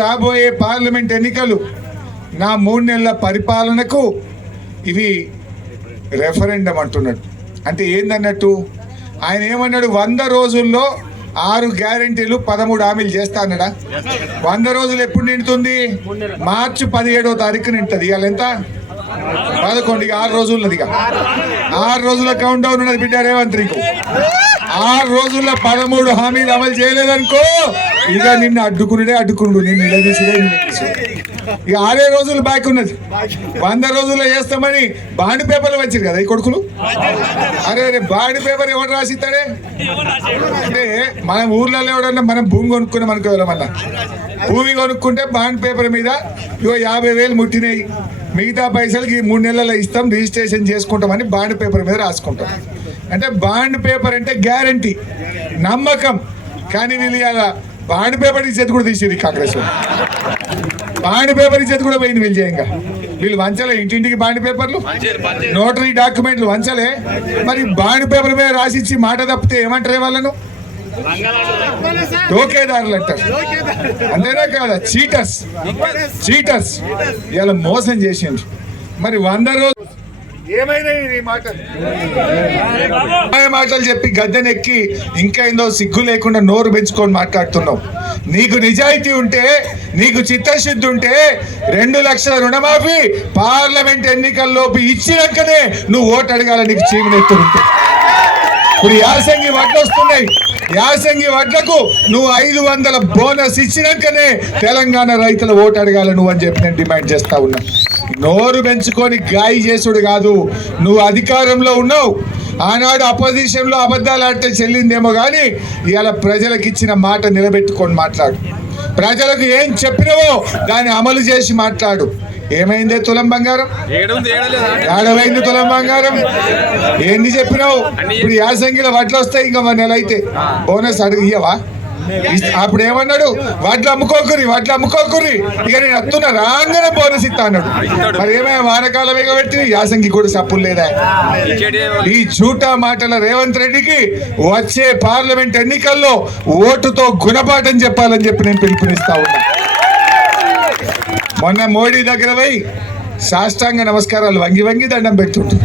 రాబోయే పార్లమెంట్ ఎన్నికలు నా 3 నెలల పరిపాలనకు ఇవి రెఫరెండం అంటున్నాడు. అంటే ఏందన్నట్టు ఆయన ఏమన్నాడు, 100 రోజుల్లో 6 గ్యారెంటీలు 13 హామీలు చేస్తా అన్నాడా? 100 రోజులు ఎప్పుడు నిండుతుంది? మార్చి 17వ తారీఖు నింటుంది. ఇవాళ ఎంత? 11. 6 రోజులు ఉన్నది. 6 రోజుల కౌంట్ డౌన్ ఉన్నది బిడ్డ రేవంత్ నీకు. 6 రోజుల్లో 13 హామీలు అమలు చేయలేదనుకో ఇక నిన్ను అడ్డుకునుడు నిన్ను నిలదీసుడే. ఇక 6 రోజులు బాకీ ఉన్నది. 100 రోజుల్లో చేస్తామని బాండ్ పేపర్లు వచ్చారు కదా ఈ కొడుకులు. అరే బాండ్ పేపర్ ఎవరు రాసిస్తాడే? అంటే మనం ఊర్లలో ఎవడన్నా మనం భూమి కొనుక్కున్నాం అనుకో, వెళ్ళమన్నా భూమి కొనుక్కుంటే బాండ్ పేపర్ మీద ఇగో 50,000 ముట్టినాయి, మిగతా పైసలకి 3 నెలల్లో ఇస్తాం, రిజిస్ట్రేషన్ చేసుకుంటామని బాండ్ పేపర్ మీద రాసుకుంటాం. అంటే బాండ్ పేపర్ అంటే గ్యారంటీ, నమ్మకం. కానీ వీళ్ళు ఇలా బాండ్ పేపర్ ఇచ్చేది కూడా తీసేది కాంగ్రెస్. బాండ్ పేపర్ ఇచ్చేది కూడా పోయింది వీళ్ళు చేయంగా. వీళ్ళు వంచలే ఇంటింటికి బాండ్ పేపర్లు, నోటరీ డాక్యుమెంట్లు వంచలే. మరి బాండ్ పేపర్ మీద రాసిచ్చి మాట తప్పితే ఏమంటారు వాళ్ళను? టోకేదారులు అంటారు. అంతేనా కాదా? చీటర్స్ ఇలా మోసం చేసింది. మరి 100 రోజులు ఏమైనా మాటలు చెప్పి గద్దెనెక్కి ఇంకా ఏందో సిగ్గు లేకుండా నోరు పెంచుకొని మాట్లాడుతున్నావు. నీకు నిజాయితీ ఉంటే, నీకు చిత్తశుద్ధి ఉంటే 2 లక్షల రుణమాఫీ పార్లమెంట్ ఎన్నికల్లోపు ఇచ్చినాకనే నువ్వు ఓటు అడగాల. నీకు చీమనెత్తుంటే ఇప్పుడు యాసంగి వడ్లు వస్తున్నాయి. యాసంగి వడ్లకు నువ్వు 500 బోనస్ ఇచ్చినాకనే తెలంగాణ రైతుల ఓటు అడగాల నువ్వు అని చెప్పి నేను డిమాండ్ చేస్తా ఉన్నా. నోరు పెంచుకొని గాయి చేసుడు కాదు. నువ్వు అధికారంలో ఉన్నావు, ఆనాడు అపోజిషన్ లో అబద్ధాలు ఆడితే చెల్లిందేమో కానీ ఇవాళ ప్రజలకు ఇచ్చిన మాట నిలబెట్టుకొని మాట్లాడు. ప్రజలకు ఏం చెప్పినవో దాన్ని అమలు చేసి మాట్లాడు. ఏమైందే తులం బంగారం? ఏడవైంది తులం బంగారం? ఏంది చెప్పినావు? ఇప్పుడు యాసంగిలో వడ్లు వస్తాయి, ఇంకా 1 నెల అయితే బోనస్ అడుగు ఇయ్యవా? అప్పుడు ఏమన్నాడు? వడ్లు అమ్ముకోకురి ఇక నేను వస్తున్నా రాగానే బోనస్ ఇస్తా అన్నాడు. మరి ఏమైనా వానకాలం ఎగబెట్టి యాసంగి కూడా సప్పులు లేదా? ఈ జూటా మాటల రేవంత్ రెడ్డికి వచ్చే పార్లమెంట్ ఎన్నికల్లో ఓటుతో గుణపాఠం చెప్పాలని చెప్పి నేను పిలుపునిస్తా ఉన్నా. మొన్న మోడీ దగ్గర పోయి సాష్టాంగ నమస్కారాలు వంగి దండం పెడుతుంటు.